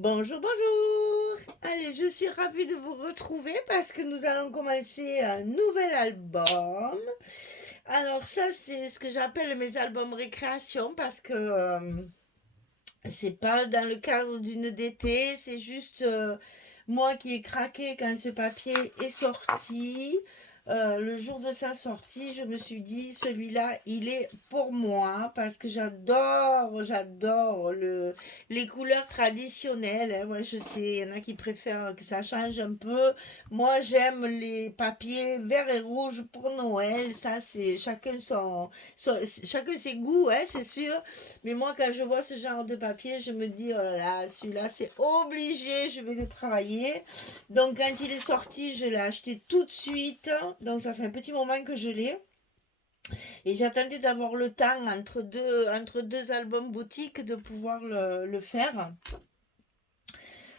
Bonjour, bonjour! Allez, je suis ravie de vous retrouver parce que nous allons commencer un nouvel album. Alors ça, c'est ce que j'appelle mes albums récréation parce que c'est pas dans le cadre d'une DT, c'est juste moi qui ai craqué quand ce papier est sorti. Le jour de sa sortie, je me suis dit, celui-là, il est pour moi parce que j'adore les couleurs traditionnelles, hein. Moi, je sais, il y en a qui préfèrent que ça change un peu. Moi, j'aime les papiers verts et rouges pour Noël. Ça, c'est chacun ses goûts, hein, c'est sûr. Mais moi, quand je vois ce genre de papier, je me dis, oh là là, celui-là, c'est obligé, je vais le travailler. Donc, quand il est sorti, je l'ai acheté tout de suite. Donc, ça fait un petit moment que je l'ai. Et j'attendais d'avoir le temps entre deux albums boutiques de pouvoir le faire.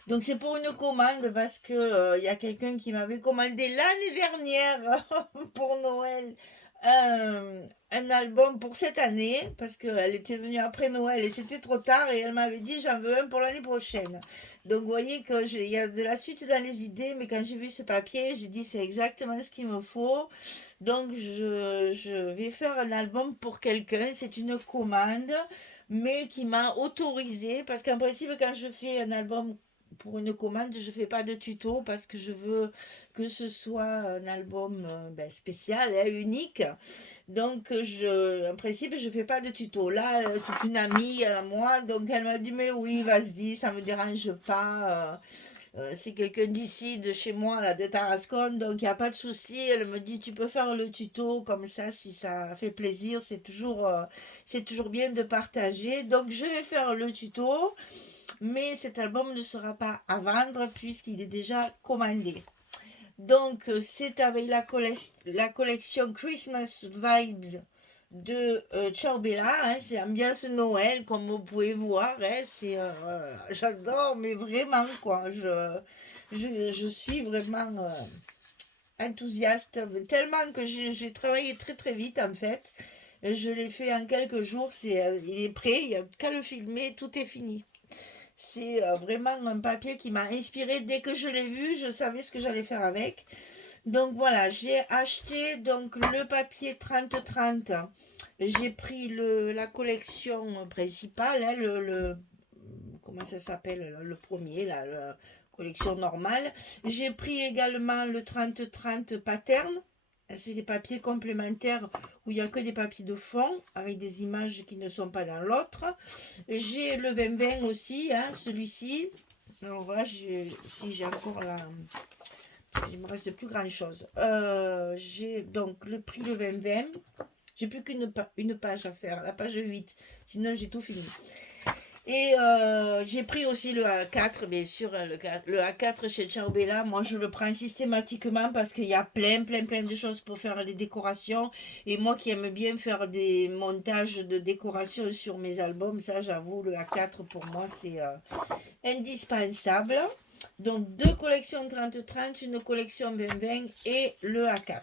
Donc, c'est pour une commande parce que il y a quelqu'un qui m'avait commandé l'année dernière pour Noël un album pour cette année parce qu'elle était venue après Noël et c'était trop tard et elle m'avait dit j'en veux un pour l'année prochaine. Donc vous voyez qu'il y a de la suite dans les idées, mais quand j'ai vu ce papier, j'ai dit c'est exactement ce qu'il me faut. Donc je vais faire un album pour quelqu'un, c'est une commande, mais qui m'a autorisé parce qu'en principe quand je fais un album pour une commande, je fais pas de tuto parce que je veux que ce soit un album spécial et unique. Donc, en principe, je fais pas de tuto. Là, c'est une amie à moi, donc elle m'a dit, mais oui, vas-y, ça me dérange pas. C'est quelqu'un d'ici, de chez moi, là, de Tarascon, donc il n'y a pas de souci. Elle me dit, tu peux faire le tuto comme ça, si ça fait plaisir, c'est toujours bien de partager. Donc, je vais faire le tuto, mais cet album ne sera pas à vendre puisqu'il est déjà commandé. Donc, c'est avec la collection Christmas Vibes de Ciao Bella, hein, c'est ambiance Noël, comme vous pouvez voir. Hein, j'adore, mais vraiment, quoi. Je suis vraiment enthousiaste, tellement que j'ai travaillé très très vite, en fait. Je l'ai fait en quelques jours, il est prêt, il n'y a qu'à le filmer, tout est fini. C'est vraiment un papier qui m'a inspiré. Dès que je l'ai vu, je savais ce que j'allais faire avec. Donc voilà, j'ai acheté donc le papier 30-30. J'ai pris la collection principale, hein, comment ça s'appelle, le premier, la collection normale. J'ai pris également le 30-30 pattern. C'est des papiers complémentaires où il n'y a que des papiers de fond avec des images qui ne sont pas dans l'autre. J'ai le 20-20 aussi, hein, celui-ci. Alors voilà, si j'ai encore la, il me reste plus grand chose. J'ai donc le prix le 20-20. J'ai plus qu'une page à faire, la page 8. Sinon, j'ai tout fini. Et j'ai pris aussi le A4, bien sûr, le A4 chez Ciao Bella. Moi, je le prends systématiquement parce qu'il y a plein de choses pour faire les décorations. Et moi qui aime bien faire des montages de décoration sur mes albums, ça, j'avoue, le A4 pour moi, c'est indispensable. Donc, deux collections 30-30, une collection 20-20 et le A4.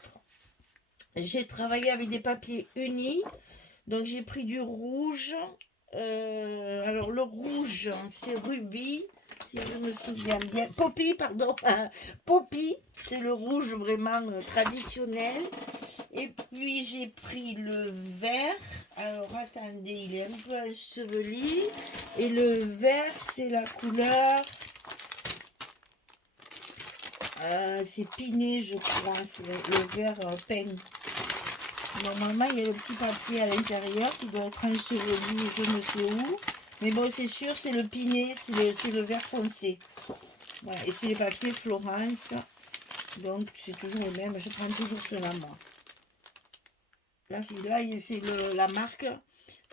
J'ai travaillé avec des papiers unis. Donc, j'ai pris du rouge. Alors, le rouge, c'est Ruby, si je me souviens bien. Poppy, pardon. Poppy, c'est le rouge vraiment traditionnel. Et puis, j'ai pris le vert. Alors, attendez, il est un peu enseveli. Et le vert, c'est la couleur. C'est piné, je crois. C'est le vert peint. Normalement, il y a le petit papier à l'intérieur qui doit être enseveli, je ne sais où. Mais bon, c'est sûr, c'est le piné, c'est le vert foncé. Voilà. Et c'est les papiers Florence. Donc, c'est toujours le même. Je prends toujours cela, moi. Là, c'est la marque.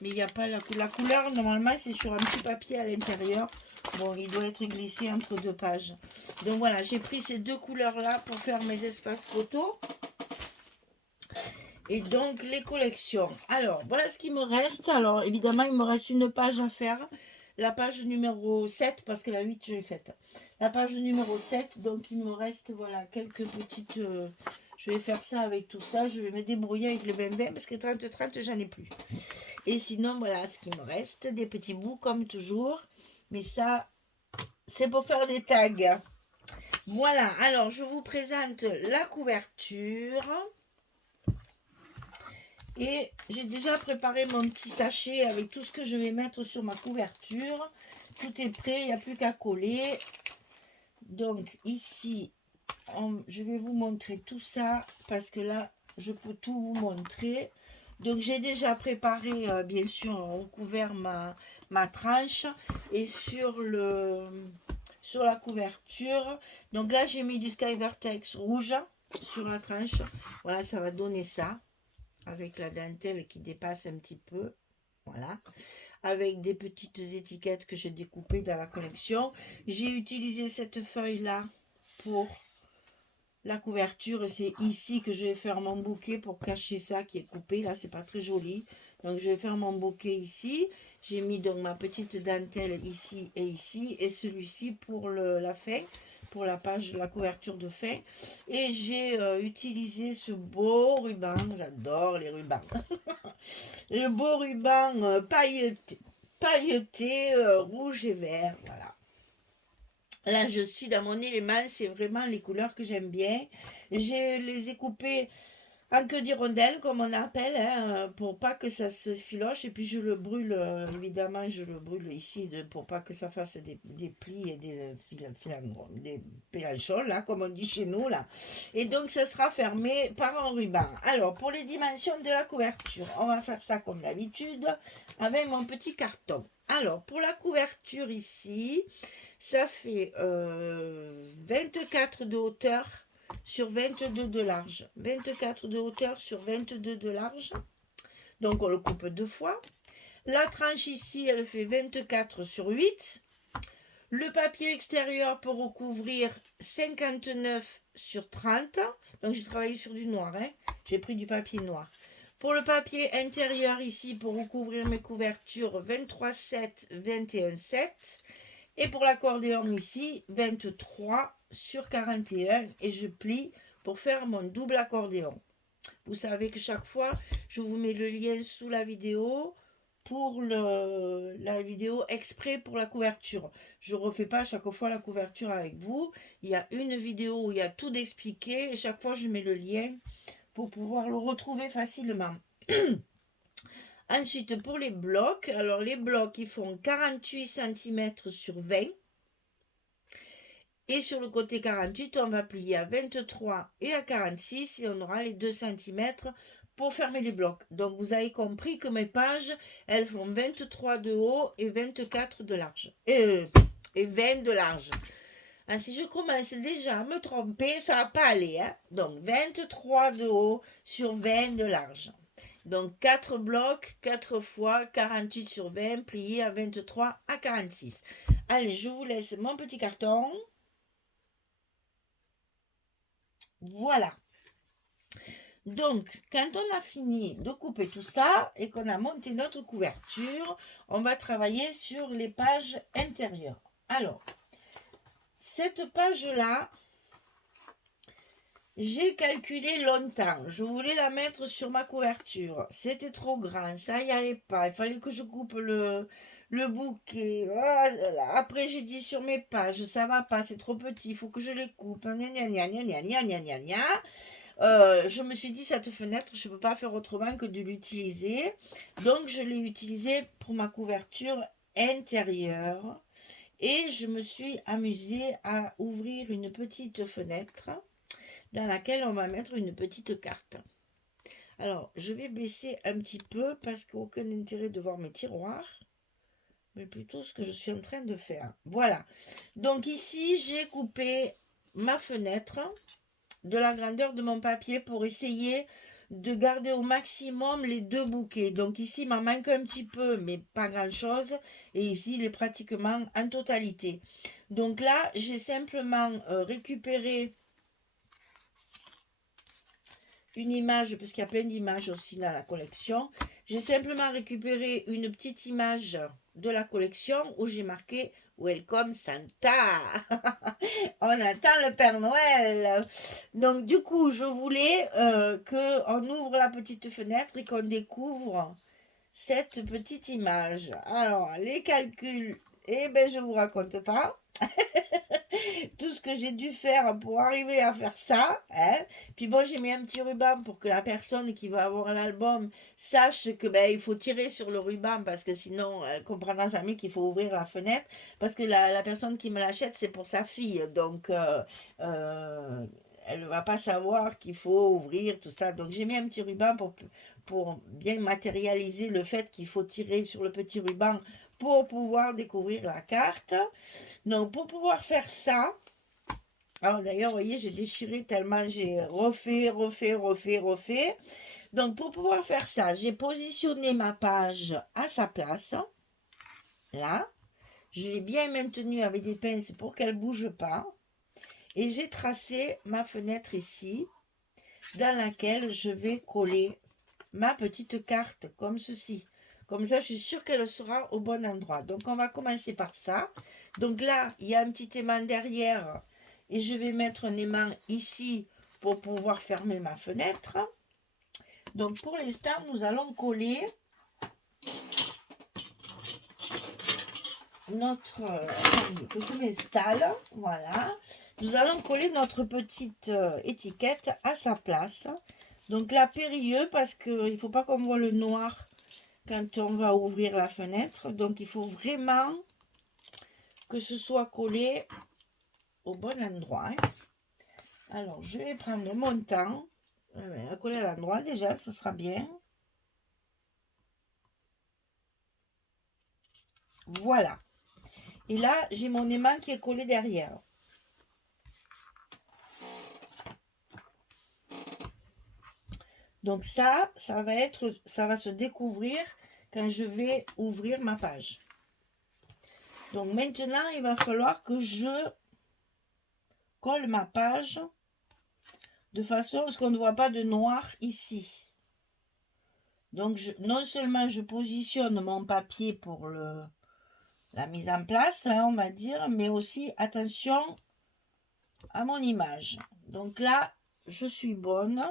Mais il n'y a pas la couleur. Normalement, c'est sur un petit papier à l'intérieur. Bon, il doit être glissé entre deux pages. Donc voilà, j'ai pris ces deux couleurs-là pour faire mes espaces photos. Et donc, les collections. Alors, voilà ce qui me reste. Alors, évidemment, il me reste une page à faire. La page numéro 7, parce que la 8, je l'ai faite. La page numéro 7, donc il me reste, voilà, quelques petites... je vais faire ça avec tout ça. Je vais me débrouiller avec le 20-20, parce que 30-30, j'en ai plus. Et sinon, voilà ce qui me reste. Des petits bouts, comme toujours. Mais ça, c'est pour faire des tags. Voilà, alors je vous présente la couverture. Et j'ai déjà préparé mon petit sachet avec tout ce que je vais mettre sur ma couverture. Tout est prêt, il n'y a plus qu'à coller. Donc ici, je vais vous montrer tout ça parce que là, je peux tout vous montrer. Donc j'ai déjà préparé, bien sûr, recouvert ma tranche. Et sur la couverture, donc là j'ai mis du Sky Vertex rouge sur la tranche. Voilà, ça va donner ça avec la dentelle qui dépasse un petit peu, voilà, avec des petites étiquettes que j'ai découpées dans la collection. J'ai utilisé cette feuille là pour la couverture, c'est ici que je vais faire mon bouquet pour cacher ça qui est coupé, là c'est pas très joli, donc je vais faire mon bouquet ici. J'ai mis donc ma petite dentelle ici, et celui-ci pour la fin, pour la page, la couverture de fin. Et j'ai utilisé ce beau ruban, j'adore les rubans, le beau ruban pailleté rouge et vert, voilà. Là, je suis dans mon élément, c'est vraiment les couleurs que j'aime bien. Je les ai coupées en queue d'hirondelle, comme on appelle, hein, pour pas que ça se filoche. Et puis, je le brûle, évidemment, je le brûle ici pour pas que ça fasse des plis et des pélanchons, là, comme on dit chez nous, là. Et donc, ça sera fermé par un ruban. Alors, pour les dimensions de la couverture, on va faire ça comme d'habitude avec mon petit carton. Alors, pour la couverture ici, ça fait 24 de hauteur sur 22 de large. 24 de hauteur sur 22 de large. Donc on le coupe deux fois. La tranche ici, elle fait 24 sur 8. Le papier extérieur pour recouvrir 59 sur 30. Donc j'ai travaillé sur du noir. Hein. J'ai pris du papier noir. Pour le papier intérieur ici, pour recouvrir mes couvertures, 23,7, 21,7. Et pour l'accordéon ici, 23 sur 41. Et je plie pour faire mon double accordéon. Vous savez que chaque fois, je vous mets le lien sous la vidéo pour la vidéo exprès pour la couverture. Je ne refais pas chaque fois la couverture avec vous. Il y a une vidéo où il y a tout d'expliqué. Et chaque fois, je mets le lien pour pouvoir le retrouver facilement. Ensuite, pour les blocs, alors les blocs, ils font 48 cm sur 20. Et sur le côté 48, on va plier à 23 et à 46 et on aura les 2 cm pour fermer les blocs. Donc, vous avez compris que mes pages, elles font 23 de haut et 24 de large. Et 20 de large. Ah, si je commence déjà à me tromper, ça va pas aller. Hein? Donc, 23 de haut sur 20 de large. Donc 4 blocs, 4 fois 48 sur 20, pliés à 23 à 46. Allez, je vous laisse mon petit carton. Voilà. Donc, quand on a fini de couper tout ça et qu'on a monté notre couverture, on va travailler sur les pages intérieures. Alors, cette page-là, j'ai calculé longtemps. Je voulais la mettre sur ma couverture. C'était trop grand. Ça n'y allait pas. Il fallait que je coupe le bouquet. Après, j'ai dit sur mes pages, ça va pas. C'est trop petit. Il faut que je les coupe. Je me suis dit, cette fenêtre, je ne peux pas faire autrement que de l'utiliser. Donc, je l'ai utilisée pour ma couverture intérieure. Et je me suis amusée à ouvrir une petite fenêtre dans laquelle on va mettre une petite carte. Alors, je vais baisser un petit peu parce qu'aucun intérêt de voir mes tiroirs, mais plutôt ce que je suis en train de faire. Voilà. Donc ici, j'ai coupé ma fenêtre de la grandeur de mon papier pour essayer de garder au maximum les deux bouquets. Donc ici, il m'en manque un petit peu, mais pas grand-chose. Et ici, il est pratiquement en totalité. Donc là, j'ai simplement récupéré une image, parce qu'il y a plein d'images aussi dans la collection. J'ai simplement récupéré une petite image de la collection où j'ai marqué « Welcome Santa ». On attend le Père Noël. Donc du coup, je voulais qu'on ouvre la petite fenêtre et qu'on découvre cette petite image. Alors, les calculs Eh ben, je vous raconte pas tout ce que j'ai dû faire pour arriver à faire ça, hein. Puis bon, j'ai mis un petit ruban pour que la personne qui va avoir l'album sache que ben il faut tirer sur le ruban parce que sinon elle comprendra jamais qu'il faut ouvrir la fenêtre parce que la personne qui me l'achète c'est pour sa fille donc euh, elle ne va pas savoir qu'il faut ouvrir tout ça. Donc j'ai mis un petit ruban pour bien matérialiser le fait qu'il faut tirer sur le petit ruban pour pouvoir découvrir la carte. Donc pour pouvoir faire ça, alors d'ailleurs, vous voyez, j'ai déchiré tellement j'ai refait. Donc pour pouvoir faire ça, j'ai positionné ma page à sa place, là. Je l'ai bien maintenue avec des pinces pour qu'elle ne bouge pas. Et j'ai tracé ma fenêtre ici, dans laquelle je vais coller ma petite carte, comme ceci. Comme ça, je suis sûre qu'elle sera au bon endroit. Donc on va commencer par ça. Donc là, il y a un petit aimant derrière. Et je vais mettre un aimant ici pour pouvoir fermer ma fenêtre. Donc pour l'instant, nous allons coller notre... que je m'installe. Voilà. Nous allons coller notre petite étiquette à sa place. Donc là, périlleux parce qu'il ne faut pas qu'on voit le noir quand on va ouvrir la fenêtre. Donc il faut vraiment que ce soit collé au bon endroit. Alors, je vais prendre mon temps. Coller à l'endroit déjà, ce sera bien. Voilà. Et là, j'ai mon aimant qui est collé derrière. Donc ça va se découvrir quand je vais ouvrir ma page. Donc maintenant, il va falloir que je colle ma page de façon à ce qu'on ne voit pas de noir ici. Donc non seulement je positionne mon papier pour la mise en place, hein, on va dire, mais aussi attention à mon image. Donc là, je suis bonne.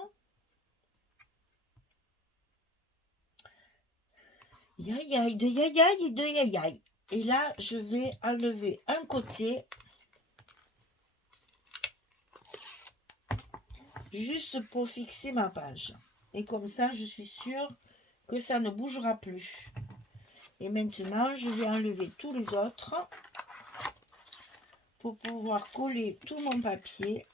Yaï, de yaï, de yaï. Et là, je vais enlever un côté. Juste pour fixer ma page. Et comme ça, je suis sûre que ça ne bougera plus. Et maintenant, je vais enlever tous les autres pour pouvoir coller tout mon papier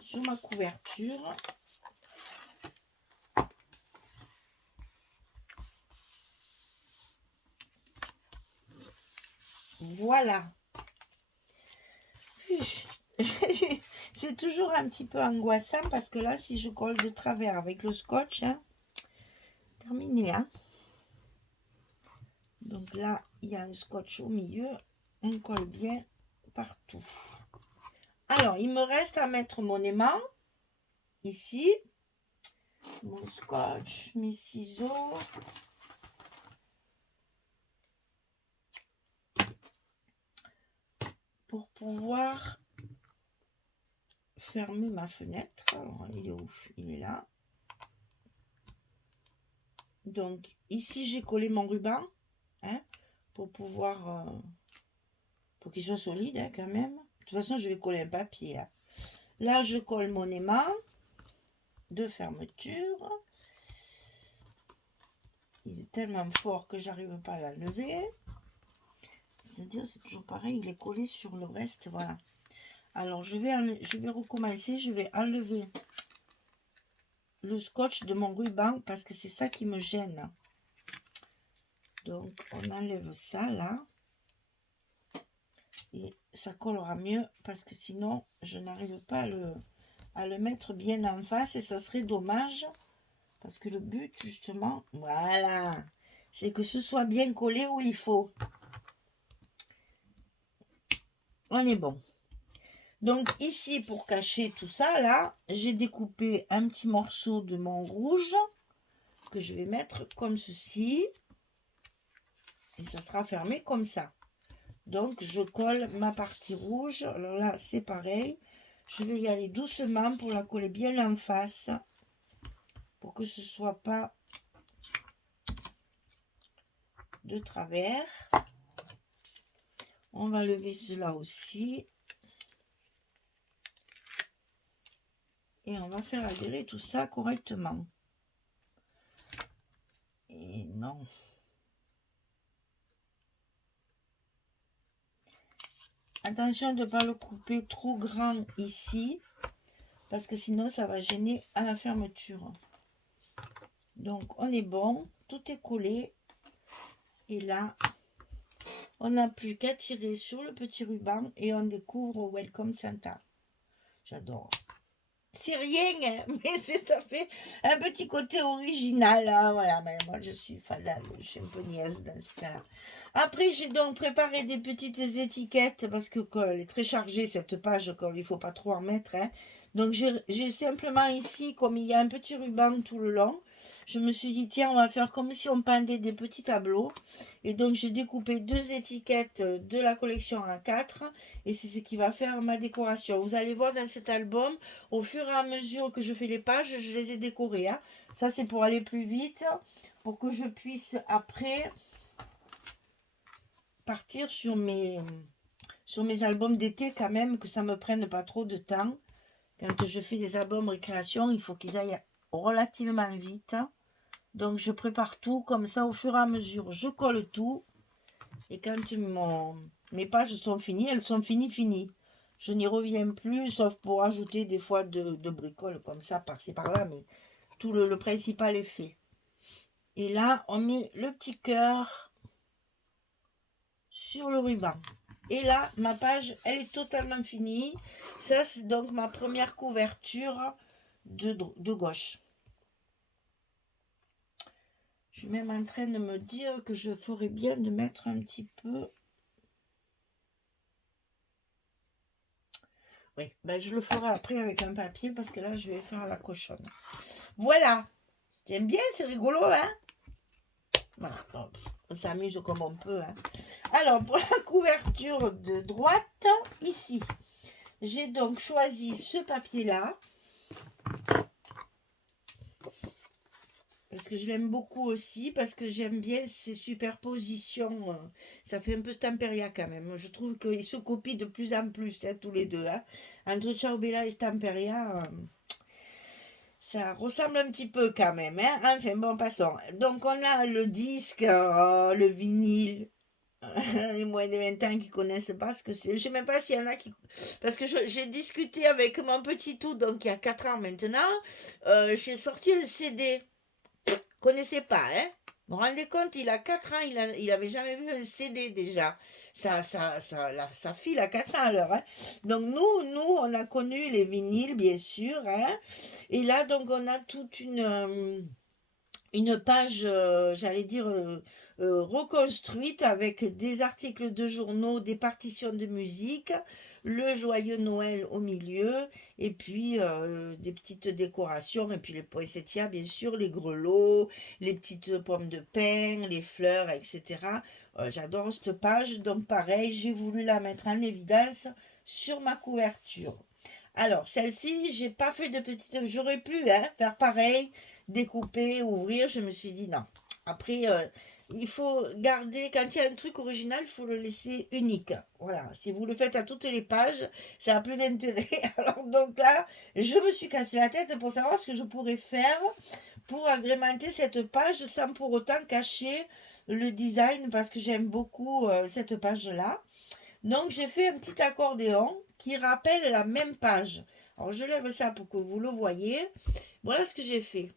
sur ma couverture. Voilà. C'est toujours un petit peu angoissant parce que là, si je colle de travers avec le scotch, hein, terminé. Hein. Donc là, il y a un scotch au milieu. On colle bien partout. Alors, il me reste à mettre mon aimant ici. Mon scotch, mes ciseaux. Pour pouvoir fermer ma fenêtre. Alors, il est où? Il est là. Donc, ici, j'ai collé mon ruban. Hein, pour pouvoir... pour qu'il soit solide, hein, quand même. De toute façon, je vais coller un papier. Hein. Là, je colle mon aimant de fermeture. Il est tellement fort que j'arrive pas à l'enlever. C'est-à-dire, c'est toujours pareil, il est collé sur le reste, voilà. Alors, je vais recommencer, je vais enlever le scotch de mon ruban parce que c'est ça qui me gêne. Donc, on enlève ça, là. Et ça collera mieux parce que sinon, je n'arrive pas à le mettre bien en face et ça serait dommage. Parce que le but, justement, voilà, c'est que ce soit bien collé où il faut. On est bon. Donc ici, pour cacher tout ça, là, j'ai découpé un petit morceau de mon rouge que je vais mettre comme ceci. Et ça sera fermé comme ça. Donc, je colle ma partie rouge. Alors là, c'est pareil. Je vais y aller doucement pour la coller bien en face. Pour que ce soit pas de travers. On va lever cela aussi. Et on va faire adhérer tout ça correctement. Et non. Attention de ne pas le couper trop grand ici, parce que sinon ça va gêner à la fermeture. Donc on est bon, tout est collé. Et là, on n'a plus qu'à tirer sur le petit ruban et on découvre Welcome Santa. J'adore. C'est rien, hein, mais ça fait un petit côté original. Hein, voilà, mais moi je suis fanale, je suis un peu niaise dans ce cas-là. Après, j'ai donc préparé des petites étiquettes parce que elle est très chargée cette page, il ne faut pas trop en mettre. Hein. Donc j'ai simplement ici, comme il y a un petit ruban tout le long, je me suis dit, tiens, on va faire comme si on pendait des petits tableaux. Et donc j'ai découpé 2 étiquettes de la collection A4 et c'est ce qui va faire ma décoration. Vous allez voir dans cet album, au fur et à mesure que je fais les pages, je les ai décorées. Hein. Ça, c'est pour aller plus vite, pour que je puisse après partir sur mes albums d'été quand même, que ça ne me prenne pas trop de temps. Quand je fais des albums récréation, il faut qu'ils aillent relativement vite. Donc, je prépare tout comme ça au fur et à mesure. Je colle tout. Et quand mes pages sont finies, elles sont finies. Je n'y reviens plus, sauf pour ajouter des fois de bricoles comme ça, par-ci, par-là. Mais tout le principal est fait. Et là, on met le petit cœur sur le ruban. Et là, ma page, elle est totalement finie. Ça, c'est donc ma première couverture de gauche. Je suis même en train de me dire que je ferais bien de mettre un petit peu... Oui, ben je le ferai après avec un papier parce que là, je vais faire la cochonne. Voilà. J'aime bien, c'est rigolo, hein? Voilà, on s'amuse comme on peut. Hein. Alors, pour la couverture de droite, ici, j'ai donc choisi ce papier-là. Parce que je l'aime beaucoup aussi, parce que j'aime bien ces superpositions. Ça fait un peu Stamperia quand même. Je trouve qu'ils se copient de plus en plus, hein, tous les deux. Hein. Entre Ciao Bella et Stamperia, ça ressemble un petit peu quand même. Hein. Enfin, bon, passons. Donc, on a le disque, le vinyle. Les moins de 20 ans qui connaissent pas ce que c'est. Je ne sais même pas s'il y en a qui... Parce que j'ai discuté avec mon petit tout, donc il y a 4 ans maintenant. J'ai sorti un CD. Connaissez pas, hein? Vous vous rendez compte, il a 4 ans, il avait jamais vu un CD déjà. Ça file à 400 à l'heure. Hein? Donc nous, on a connu les vinyles, bien sûr. Hein? Et là, donc, on a toute une page, j'allais dire, reconstruite avec des articles de journaux, des partitions de musique, le joyeux Noël au milieu, et puis des petites décorations, et puis les poinsettias, bien sûr, les grelots, les petites pommes de pin, les fleurs, etc. J'adore cette page, donc pareil, j'ai voulu la mettre en évidence sur ma couverture. Alors, celle-ci, j'ai pas fait de petites... J'aurais pu faire pareil, découper, ouvrir. Je me suis dit non. Après, il faut garder... Quand il y a un truc original, il faut le laisser unique. Voilà. Si vous le faites à toutes les pages, ça n'a plus d'intérêt. Alors, donc là, je me suis cassé la tête pour savoir ce que je pourrais faire pour agrémenter cette page sans pour autant cacher le design parce que j'aime beaucoup cette page-là. Donc, j'ai fait un petit accordéon qui rappelle la même page. Alors, je lève ça pour que vous le voyez. Voilà ce que j'ai fait.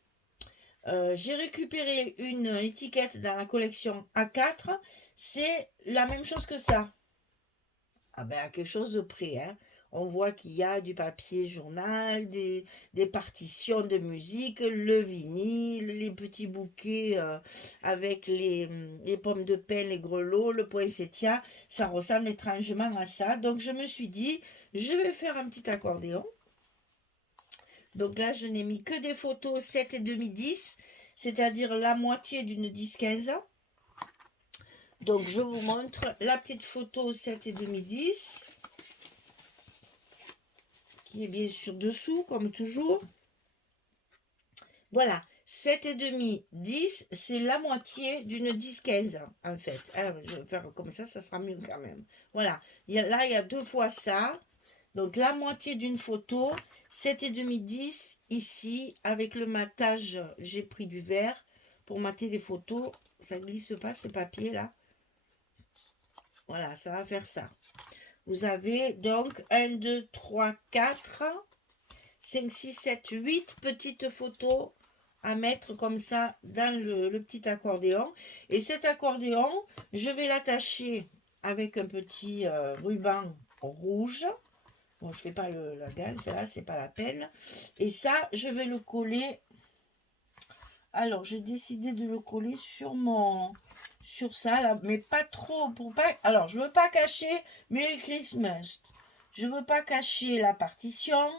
J'ai récupéré une étiquette dans la collection A4. C'est la même chose que ça. Ah ben, à quelque chose de près. Hein. On voit qu'il y a du papier journal, des partitions de musique, le vinyle, les petits bouquets avec les pommes de pin, les grelots, le poinsettia. Ça ressemble étrangement à ça. Donc, je me suis dit, je vais faire un petit accordéon. Donc là, je n'ai mis que des photos 7 et demi 10, c'est-à-dire la moitié d'une 10-15. Donc, je vous montre la petite photo 7 et demi 10. Qui est bien sûr dessous, comme toujours. Voilà, 7,5, 10, c'est la moitié d'une 10-15 en fait. Hein, je vais faire comme ça sera mieux quand même. Voilà, là il y a 2 fois ça. Donc la moitié d'une photo, 7,5, 10, ici, avec le matage, j'ai pris du verre pour mater les photos. Ça ne glisse pas ce papier là. Voilà, ça va faire ça. Vous avez donc 1, 2, 3, 4, 5, 6, 7, 8 petites photos à mettre comme ça dans le petit accordéon. Et cet accordéon, je vais l'attacher avec un petit ruban rouge. Bon, je ne fais pas la gaze, celle-là, c'est pas la peine. Et ça, je vais le coller. Alors, j'ai décidé de le coller sur ça, là, mais pas trop, pour pas... Alors, je veux pas cacher Merry Christmas. Je veux pas cacher la partition.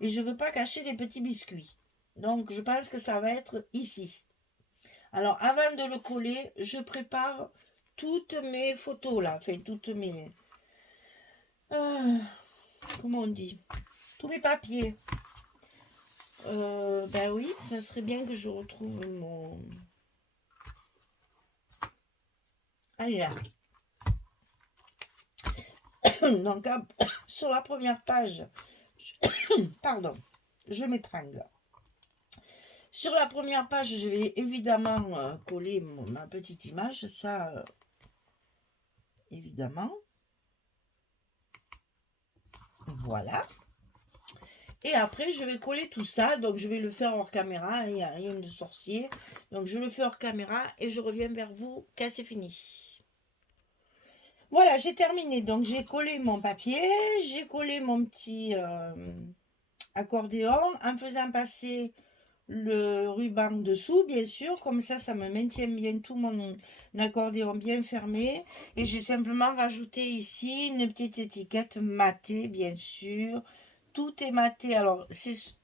Et je veux pas cacher les petits biscuits. Donc, je pense que ça va être ici. Alors, avant de le coller, je prépare toutes mes photos, là. Enfin, toutes mes... comment on dit? Tous mes papiers. Ben oui, ça serait bien que je retrouve mon... Allez là. Donc, sur la première page, pardon, je m'étrangle. Sur la première page, je vais évidemment coller ma petite image, ça, évidemment. Voilà. Et après, je vais coller tout ça. Donc, je vais le faire hors caméra. Il n'y a rien de sorcier. Donc, je le fais hors caméra et je reviens vers vous quand c'est fini. Voilà, j'ai terminé. Donc, j'ai collé mon papier. J'ai collé mon petit accordéon en faisant passer le ruban dessous, bien sûr. Comme ça me maintient bien tout mon accordéon bien fermé. Et j'ai simplement rajouté ici une petite étiquette matée, bien sûr. Tout est maté. Alors,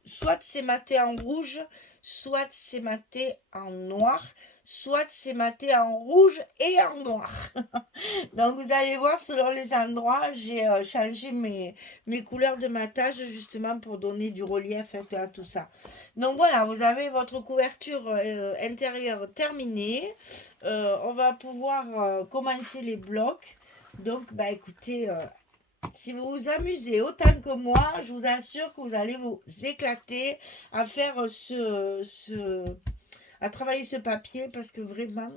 soit c'est maté en rouge, soit c'est maté en noir, soit c'est maté en rouge et en noir. Donc, vous allez voir, selon les endroits, j'ai changé mes couleurs de matage justement pour donner du relief à tout ça. Donc, voilà, vous avez votre couverture intérieure terminée. On va pouvoir commencer les blocs. Donc, bah écoutez... si vous vous amusez autant que moi, je vous assure que vous allez vous éclater à faire à travailler ce papier parce que vraiment,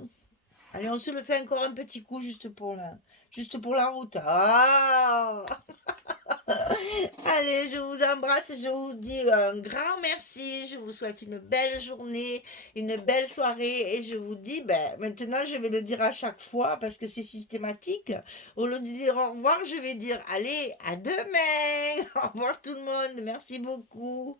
allez, on se le fait encore un petit coup juste pour la route. Ah Allez, je vous embrasse, je vous dis un grand merci, je vous souhaite une belle journée, une belle soirée et je vous dis, maintenant je vais le dire à chaque fois parce que c'est systématique. Au lieu de dire au revoir, je vais dire allez, à demain. Au revoir tout le monde, merci beaucoup.